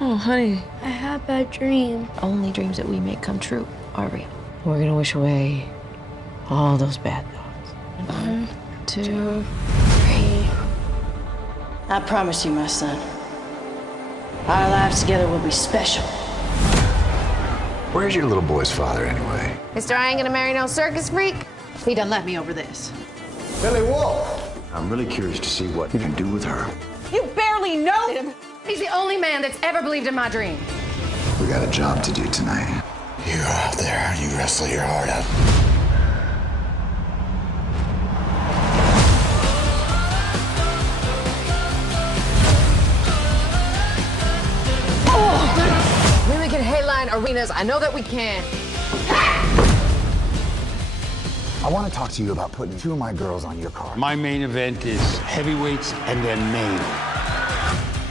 Oh, honey. I had a bad dream. Only dreams that we make come true are real. We're gonna wish away all those bad thoughts. 1, 2, 3. I promise you, my son, our lives together will be special. Where's your little boy's father, anyway? Mister, I ain't gonna marry no circus freak. He done left me over this. Billy Wolf! I'm really curious to see what you can do with her. You barely know him. He's the only man that's ever believed in my dream. We got a job to do tonight. You go out there and you wrestle your heart out. We can headline arenas. I know that we can. I want to talk to you about putting 2 of my girls on your card. My main event is heavyweights and then main.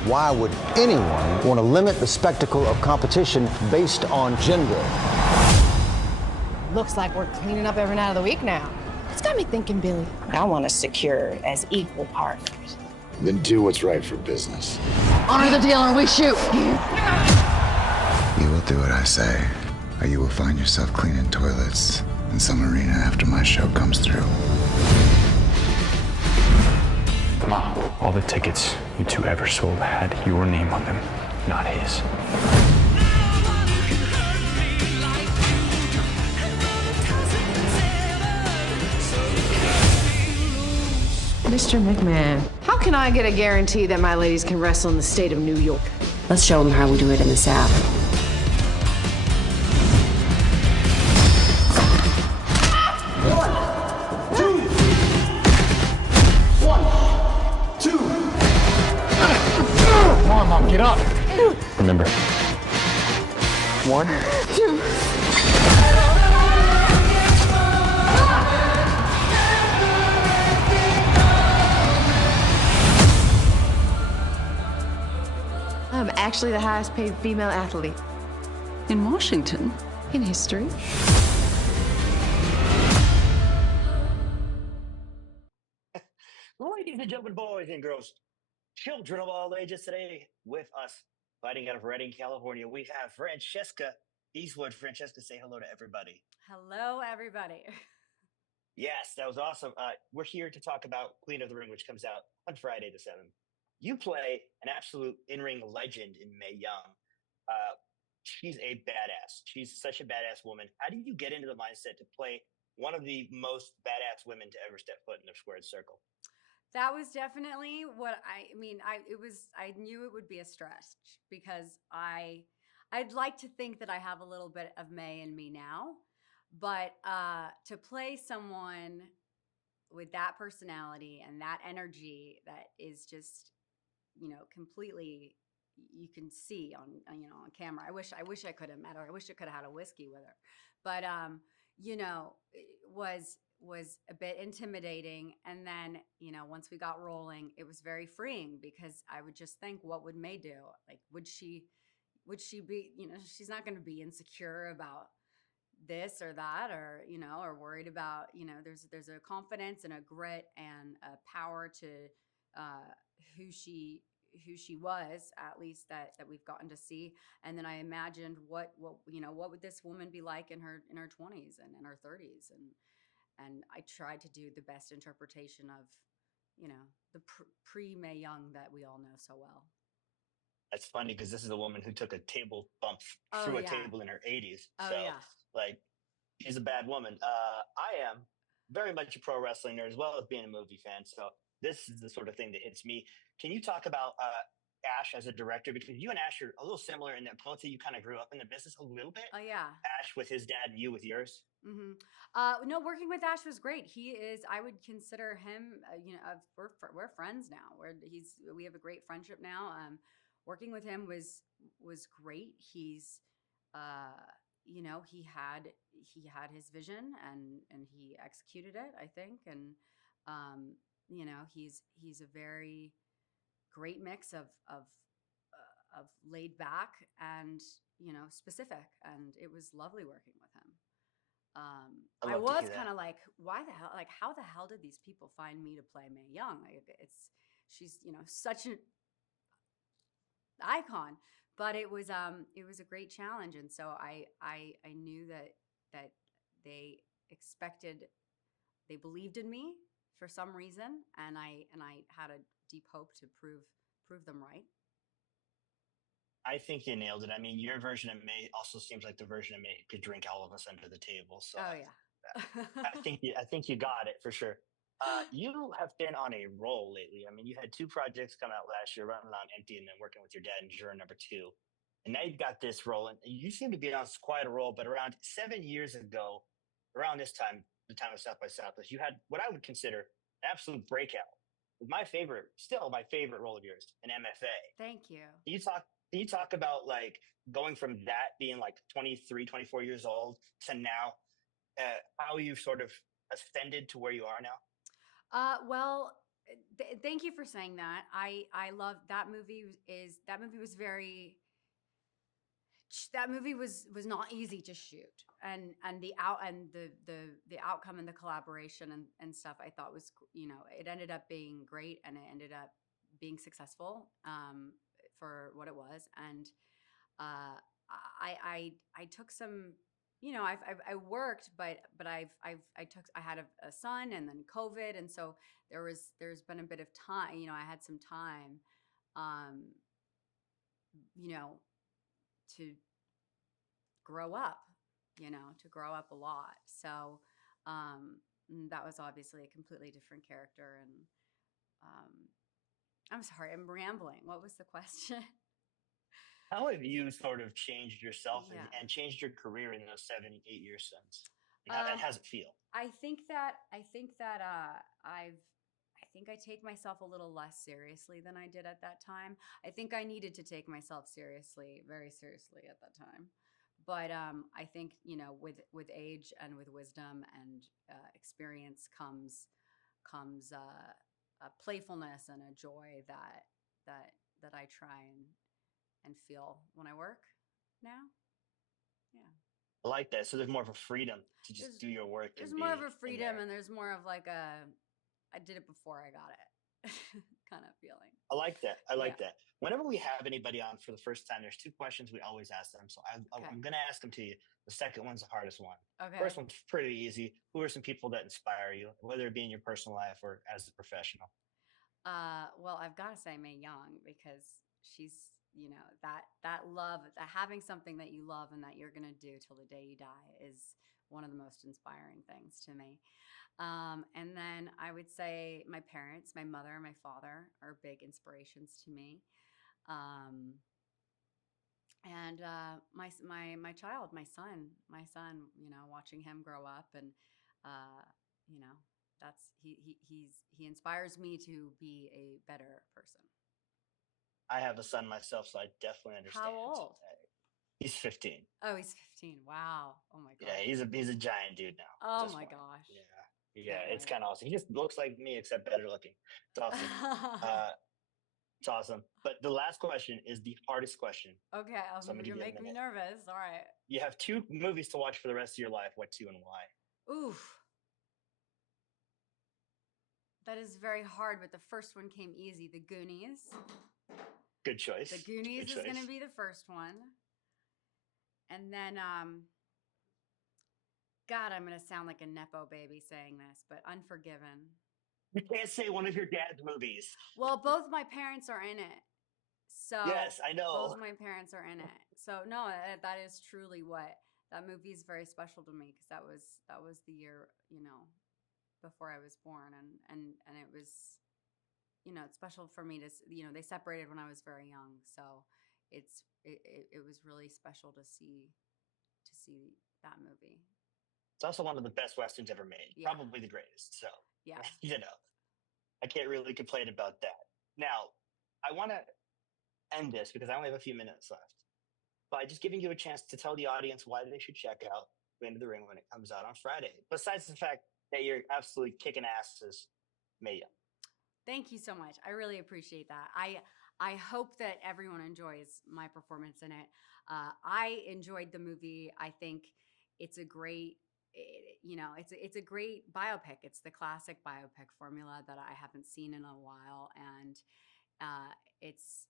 Why would anyone want to limit the spectacle of competition based on gender? Looks like we're cleaning up every night of the week now. It's got me thinking, Billy. I want us secure as equal partners. Then do what's right for business. Honor the deal or we shoot. You will do what I say, or you will find yourself cleaning toilets in some arena after my show comes through. Mom, all the tickets you 2 ever sold had your name on them, not his. Mr. McMahon, how can I get a guarantee that my ladies can wrestle in the state of New York? Let's show them how we do it in the South. Come on, Mom, get up. Remember, 1, 2. I'm actually the highest paid female athlete. In Washington? In history. Ladies and gentlemen, boys and girls, children of all ages, today with us, fighting out of Redding, California, we have Francesca Eastwood. Francesca, say hello to everybody. Hello, everybody. Yes, that was awesome. We're here to talk about Queen of the Ring, which comes out on Friday the 7th. You play an absolute in-ring legend in Mae Young. She's a badass. She's such a badass woman. How do you get into the mindset to play one of the most badass women to ever step foot in the squared circle? That was definitely what I knew it would be a stretch because I'd like to think that I have a little bit of Mae in me now, but to play someone with that personality and that energy that is just, completely, you can see on camera. I wish I could have met her. I wish I could have had a whiskey with her, but was a bit intimidating. And then, once we got rolling, it was very freeing because I would just think, what would Mae do? Like, would she be, she's not going to be insecure about this or that, or, or worried about, there's a confidence and a grit and a power to who she was, at least that we've gotten to see. And then I imagined what would this woman be like in her 20s and in her 30s, and I tried to do the best interpretation of the pre Mae Young that we all know so well. That's funny because this is a woman who took a table bump through a table in her 80s. Like, she's a bad woman. I am very much a pro wrestling nerd as well as being a movie fan. So this is the sort of thing that hits me. Can you talk about Ash as a director? Because you and Ash are a little similar in that both of you kind of grew up in the business a little bit. Oh, yeah. Ash with his dad and you with yours. Mm-hmm. No, working with Ash was great. He is, I would consider him, we're friends now. We have a great friendship now. Working with him was great. He's, he had his vision and he executed it, I think. And, he's a very great mix of laid back and, specific. And it was lovely working with him. I was kind of like, why the hell? Like, how the hell did these people find me to play Mae Young? She's such an icon, but it was a great challenge, and so I knew that they expected, they believed in me for some reason, and I had a deep hope to prove them right. I think you nailed it. I mean, your version of May also seems like the version of May who could drink all of us under the table. So Oh yeah. I think you got it for sure. You have been on a roll lately. I mean, you had 2 projects come out last year, Running on Empty, and then Working with Your Dad in Juror number 2. And now you've got this role, and you seem to be on quite a roll. But around 7 years ago, around this time, the time of South by Southwest, you had what I would consider an absolute breakout. Still my favorite role of yours, an M.F.A. Thank you. Can you talk about like going from that being like 23, 24 years old to now, how you've sort of ascended to where you are now? Well, thank you for saying that. I love that movie. That movie was not easy to shoot, and the outcome and the collaboration and stuff I thought was, it ended up being great, and it ended up being successful for what it was. And I took some, I worked, but I had a son, and then COVID, and so there's been a bit of time. I had some time, to grow up, a lot. So that was obviously a completely different character. And I'm sorry, I'm rambling. What was the question? How have you sort of changed yourself Yeah. and changed your career in those 7, 8 years since? And how does it feel? I think I take myself a little less seriously than I did at that time. I think I needed to take myself very seriously at that time. But I think, with age and with wisdom and experience comes a playfulness and a joy that I try and feel when I work now. Yeah. I like that. So there's more of a freedom to just do your work. There's more of a freedom, and there's more of like I did it before I got it kind of feeling. I like that. I like that. Whenever we have anybody on for the first time, there's 2 questions we always ask them. So I'm going to ask them to you. The second one's the hardest one. Okay. First one's pretty easy. Who are some people that inspire you, whether it be in your personal life or as a professional? Well, I've got to say Mae Young, because she's, that love, that having something that you love and that you're going to do till the day you die is one of the most inspiring things to me. And then I would say my parents, my mother and my father, are big inspirations to me. And my child, my son, watching him grow up, and that's he inspires me to be a better person. I have a son myself, so I definitely understand. How old? He's 15. Oh, he's 15. Wow. Oh my god. Yeah, he's a giant dude now. Oh my gosh. Yeah, it's kind of awesome. He just looks like me, except better looking. It's awesome. It's awesome. But the last question is the hardest question. Okay, you're making me nervous. All right. You have 2 movies to watch for the rest of your life. What 2 and why? Oof. That is very hard, but the first one came easy. The Goonies. Good choice. The Goonies is going to be the first one. And then, God, I'm going to sound like a Nepo baby saying this, but Unforgiven. You can't say one of your dad's movies. Well, both my parents are in it. So yes, I know. Both of my parents are in it. So no, that is truly that movie is very special to me, because that was the year, before I was born, and it was, it's special for me to, they separated when I was very young, so it was really special to see that movie. It's also one of the best Westerns ever made, probably the greatest. So yeah, I can't really complain about that. Now, I want to end this because I only have a few minutes left, by just giving you a chance to tell the audience why they should check out Into the Ring when it comes out on Friday. Besides the fact that you're absolutely kicking asses, Mae Young. Thank you so much. I really appreciate that. I hope that everyone enjoys my performance in it. I enjoyed the movie. I think it's a great, it's a great biopic. It's the classic biopic formula that I haven't seen in a while, and it's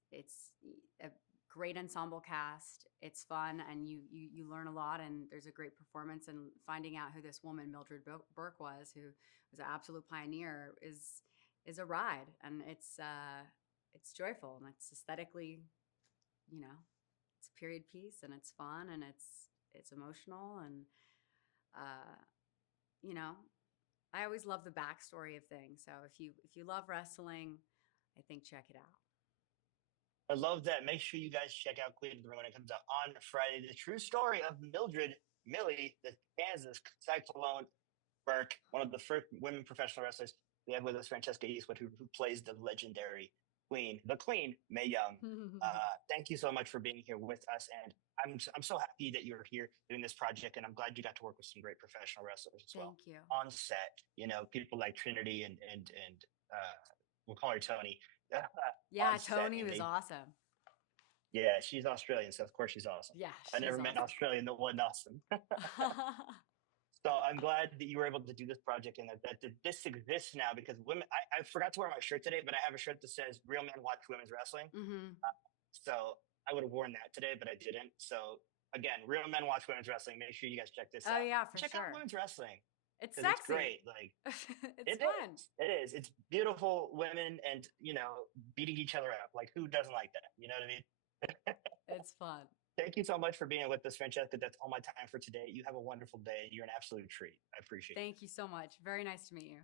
a great ensemble cast. It's fun, and you learn a lot, and there's a great performance. And finding out who this woman Mildred Burke was, who was an absolute pioneer, is a ride, and it's joyful, and it's aesthetically, you know, it's a period piece, and it's fun, and it's emotional, and you know, I always love the backstory of things. So if you love wrestling, I think check it out. I love that. Make sure you guys check out Queen of the Ring when it comes out on Friday. The true story of Mildred Millie, the Kansas Cyclone Burke, one of the first women professional wrestlers. We have with us Francesca Eastwood, who plays the legendary Queen, Mae Young. Thank you so much for being here with us, and I'm so happy that you're here doing this project, and I'm glad you got to work with some great professional wrestlers as well. Thank you. On set, you know, people like Trinity and we'll call her Tony. Yeah, Tony was awesome. Yeah, she's Australian, so of course she's awesome. Yeah, I never met an Australian that wasn't awesome. So I'm glad that you were able to do this project and that this exists now, because women. I forgot to wear my shirt today, but I have a shirt that says "Real Men Watch Women's Wrestling." So I would have worn that today, but I didn't. So again, Real Men Watch Women's Wrestling. Make sure you guys check this out. Oh yeah, for check sure. out women's wrestling. It's sexy. It's great. Like it's fun. It is. It's beautiful women, and you know, beating each other up. Like, who doesn't like that? You know what I mean? It's fun. Thank you so much for being with us, Francesca. That's all my time for today. You have a wonderful day. You're an absolute treat. I appreciate it. Thank you so much. Very nice to meet you.